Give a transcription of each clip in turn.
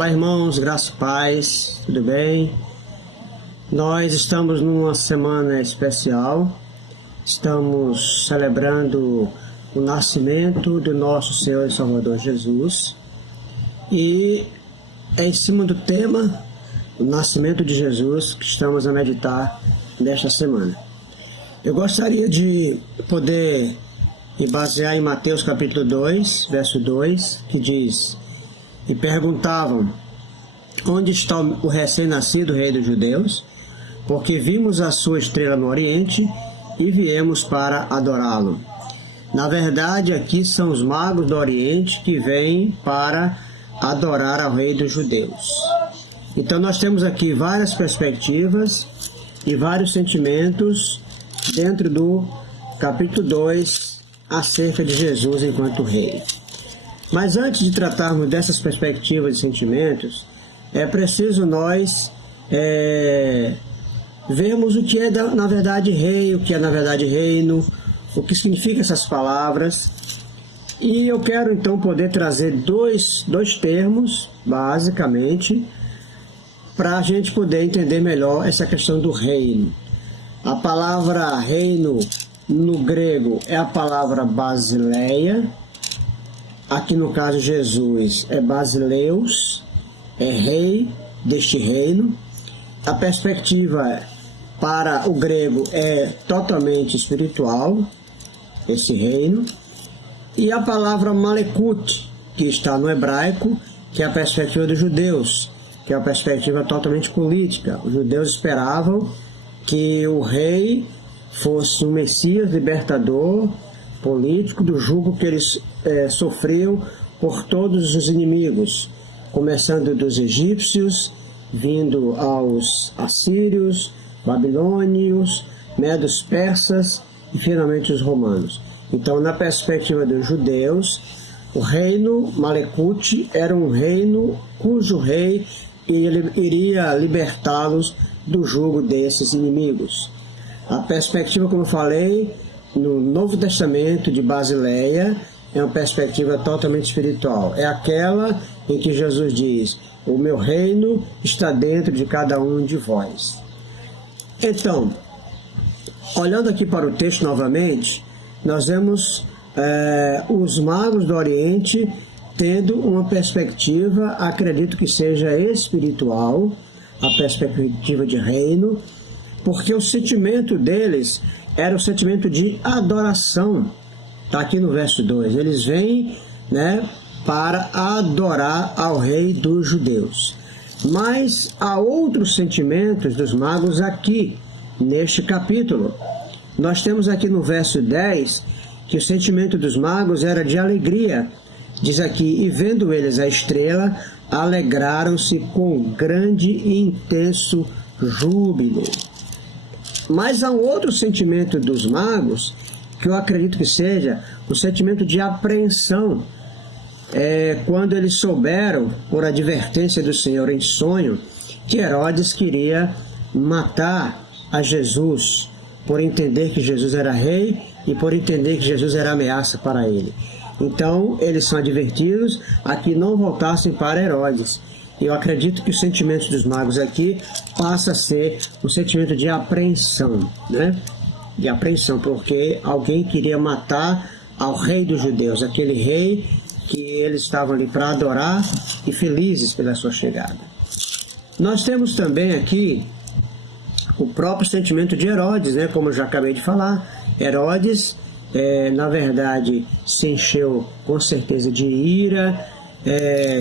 Olá, irmãos, graça e paz, tudo bem? Nós estamos numa semana especial, estamos celebrando o nascimento do nosso Senhor e Salvador Jesus e é em cima do tema, o nascimento de Jesus, que estamos a meditar nesta semana. Eu gostaria de poder me basear em Mateus capítulo 2, verso 2, que diz: E perguntavam, onde está o recém-nascido rei dos judeus? Porque vimos a sua estrela no oriente e viemos para adorá-lo. Na verdade, aqui são os magos do oriente que vêm para adorar ao rei dos judeus. Então nós temos aqui várias perspectivas e vários sentimentos dentro do capítulo 2 acerca de Jesus enquanto rei. Mas antes de tratarmos dessas perspectivas e sentimentos, é preciso nós vermos o que é na verdade rei, o que é na verdade reino, o que significa essas palavras. E eu quero então poder trazer dois termos, basicamente, para a gente poder entender melhor essa questão do reino. A palavra reino no grego é a palavra basileia. Aqui no caso Jesus é basileus, é rei deste reino. A perspectiva para o grego é totalmente espiritual, esse reino. E a palavra malekut, que está no hebraico, que é a perspectiva dos judeus, que é a perspectiva totalmente política. Os judeus esperavam que o rei fosse um Messias libertador político do jugo que eles sofriam por todos os inimigos, começando dos egípcios, vindo aos assírios, babilônios, medos persas e finalmente os romanos. Então, na perspectiva dos judeus, o reino Malekut era um reino cujo rei iria libertá-los do jugo desses inimigos. A perspectiva, como eu falei, no Novo Testamento de Basileia, é uma perspectiva totalmente espiritual. É aquela em que Jesus diz: o meu reino está dentro de cada um de vós. Então, olhando aqui para o texto novamente, nós vemos os magos do Oriente tendo uma perspectiva, acredito que seja espiritual, a perspectiva de reino, porque o sentimento deles era o sentimento de adoração. Está aqui no verso 2. Eles vêm para adorar ao rei dos judeus. Mas há outros sentimentos dos magos aqui, neste capítulo. Nós temos aqui no verso 10 que o sentimento dos magos era de alegria. Diz aqui: e vendo eles a estrela, alegraram-se com grande e intenso júbilo. Mas há um outro sentimento dos magos, que eu acredito que seja o sentimento de apreensão. Quando eles souberam, por advertência do Senhor em sonho, que Herodes queria matar a Jesus, por entender que Jesus era rei e por entender que Jesus era ameaça para ele. Então, eles são advertidos a que não voltassem para Herodes. Eu acredito que os sentimentos dos magos aqui passa a ser um sentimento de apreensão, De apreensão, porque alguém queria matar ao rei dos judeus, aquele rei que eles estavam ali para adorar e felizes pela sua chegada. Nós temos também aqui o próprio sentimento de Herodes, como eu já acabei de falar. Herodes, na verdade, se encheu com certeza de ira,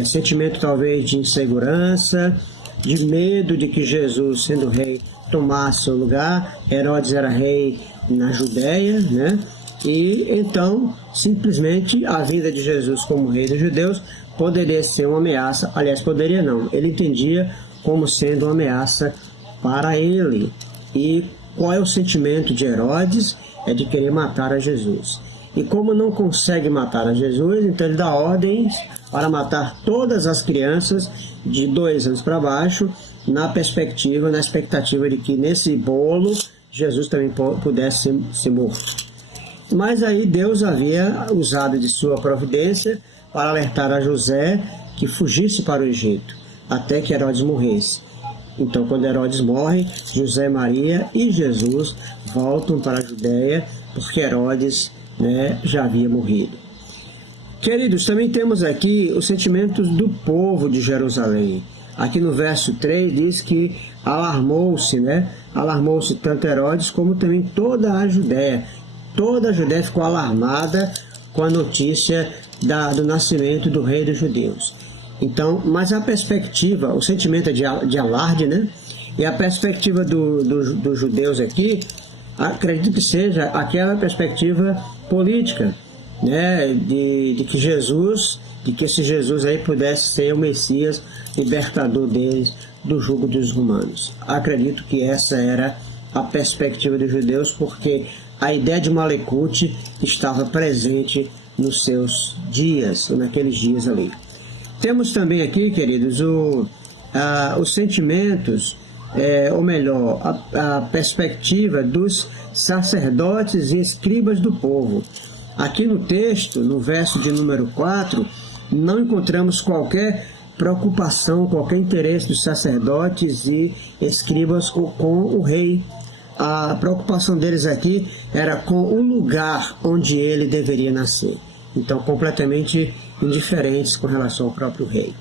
sentimento talvez de insegurança, de medo de que Jesus, sendo rei, tomasse seu lugar. Herodes era rei na Judéia, E então, simplesmente, a vinda de Jesus como rei dos judeus poderia ser uma ameaça. Aliás, poderia não. Ele entendia como sendo uma ameaça para ele. E qual é o sentimento de Herodes? É de querer matar a Jesus. E como não consegue matar a Jesus, então ele dá ordens para matar todas as crianças de 2 anos para baixo, na expectativa de que nesse bolo Jesus também pudesse ser morto. Mas aí Deus havia usado de sua providência para alertar a José que fugisse para o Egito. até que Herodes morresse. Então, quando Herodes morre, José, Maria e Jesus voltam para a Judéia, porque Herodes, já havia morrido. Queridos, também temos aqui os sentimentos do povo de Jerusalém. Aqui no verso 3 diz que alarmou-se, alarmou-se tanto Herodes como também toda a Judéia. Toda a Judéia ficou alarmada com a notícia do nascimento do rei dos judeus. Então, mas a perspectiva, o sentimento é de alarde, e a perspectiva dos judeus aqui, acredito que seja aquela perspectiva política, de que esse Jesus aí pudesse ser o Messias, libertador deles do jugo dos romanos. Acredito que essa era a perspectiva dos judeus, porque a ideia de Malecuti estava presente nos seus dias, naqueles dias ali. Temos também aqui, queridos, os sentimentos, ou melhor, a perspectiva dos sacerdotes e escribas do povo. Aqui no texto, no verso de número 4, não encontramos qualquer preocupação, qualquer interesse dos sacerdotes e escribas com o rei. A preocupação deles aqui era com o lugar onde ele deveria nascer. Então, completamente indiferentes com relação ao próprio rei.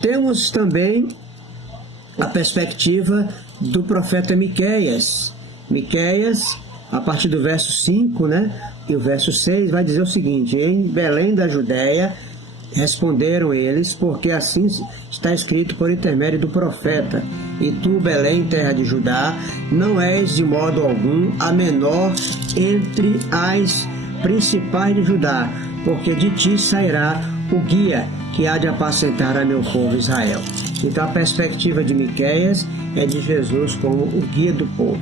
Temos também a perspectiva do profeta Miqueias. Miqueias, a partir do verso 5, e o verso 6, vai dizer o seguinte: em Belém da Judéia responderam eles, porque assim está escrito por intermédio do profeta: e tu, Belém, terra de Judá, não és de modo algum a menor entre as principais de Judá, porque de ti sairá o guia que há de apacentar a meu povo Israel. Então a perspectiva de Miqueias é de Jesus como o guia do povo.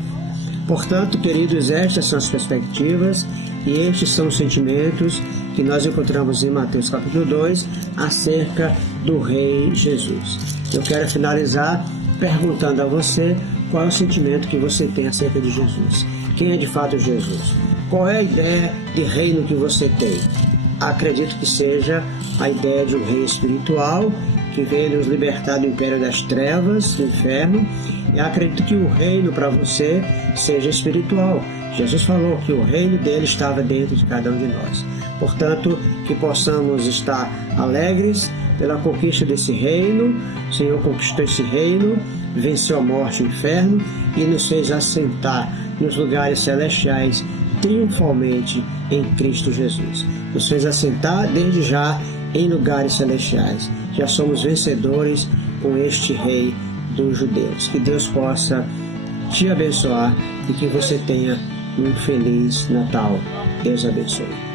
Portanto, queridos, estas são as perspectivas e estes são os sentimentos que nós encontramos em Mateus capítulo 2 acerca do Rei Jesus. Eu quero finalizar perguntando a você qual é o sentimento que você tem acerca de Jesus. Quem é de fato Jesus? Qual é a ideia de reino que você tem? Acredito que seja a ideia de um rei espiritual que veio nos libertar do império das trevas, do inferno, e acredito que o reino para você seja espiritual. Jesus falou que o reino dele estava dentro de cada um de nós. Portanto, que possamos estar alegres pela conquista desse reino. O Senhor conquistou esse reino, venceu a morte e o inferno e nos fez assentar nos lugares celestiais triunfalmente em Cristo Jesus. Nos fez assentar desde já em lugares celestiais. Já somos vencedores com este Rei dos judeus. Que Deus possa te abençoar e que você tenha um feliz Natal. Deus abençoe.